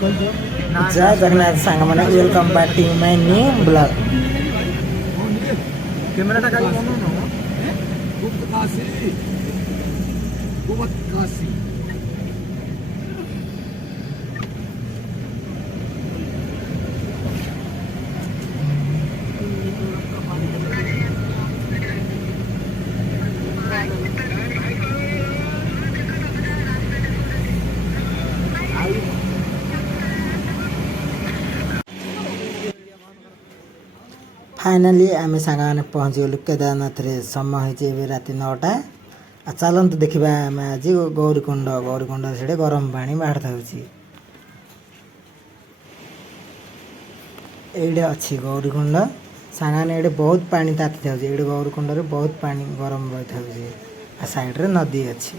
जय जगन्नाथ सांग मैंने welcome back to my new blog. Camera टा खाली बनो न गुप्त काशी गुप्त काशी फाइनाली आम सांग पहुँचगलु केदारनाथ रे। समय हो राति 9टा। चलत देखा आम आज गौरीकुंड गौरीकुंड से गरम पानी बाहर था ये अच्छी गौरीकुंड सांग ये बहुत पानी ताती था ये गौरीकुंड रे बहुत पानी गरम रही था। साइड रे नदी अच्छी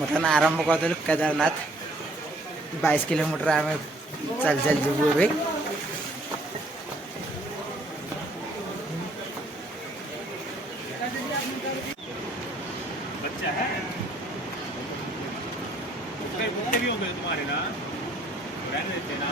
मतलब आरंभ करदेलु केदारनाथ 22 किलोमीटर आम चल चल जीवु ए बच्चा है उसके कुत्ते भी हो गए तुम्हारे ना रहने देते ना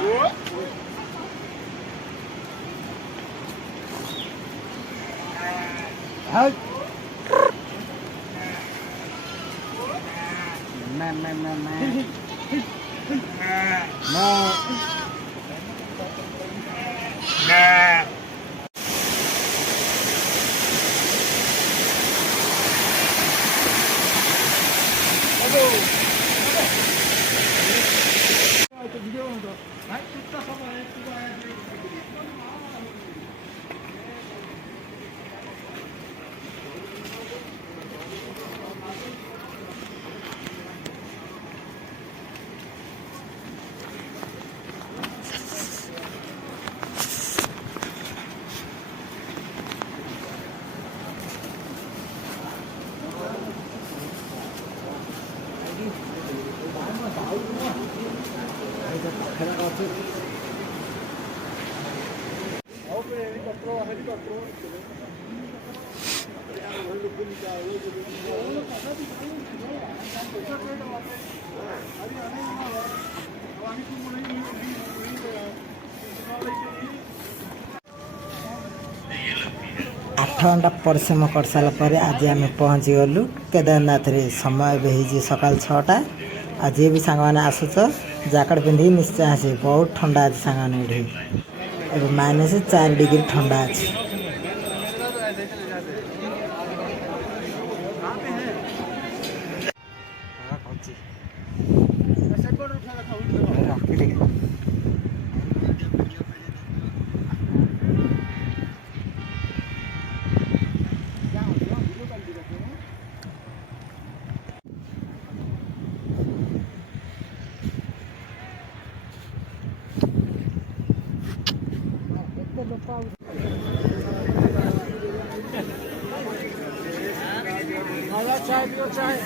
आठ घंटा परिश्रम कर सारा पर आज आम पहुँची गलु केदारनाथ रे। समय हो सका 6टा। आज भी सांग मैंने आसुच जैकेट पिंधि निश्चय आसे बहुत ठंडा अच्छे सांग ये -4 डिग्री ठंडा अच्छे। चाय पियो चाय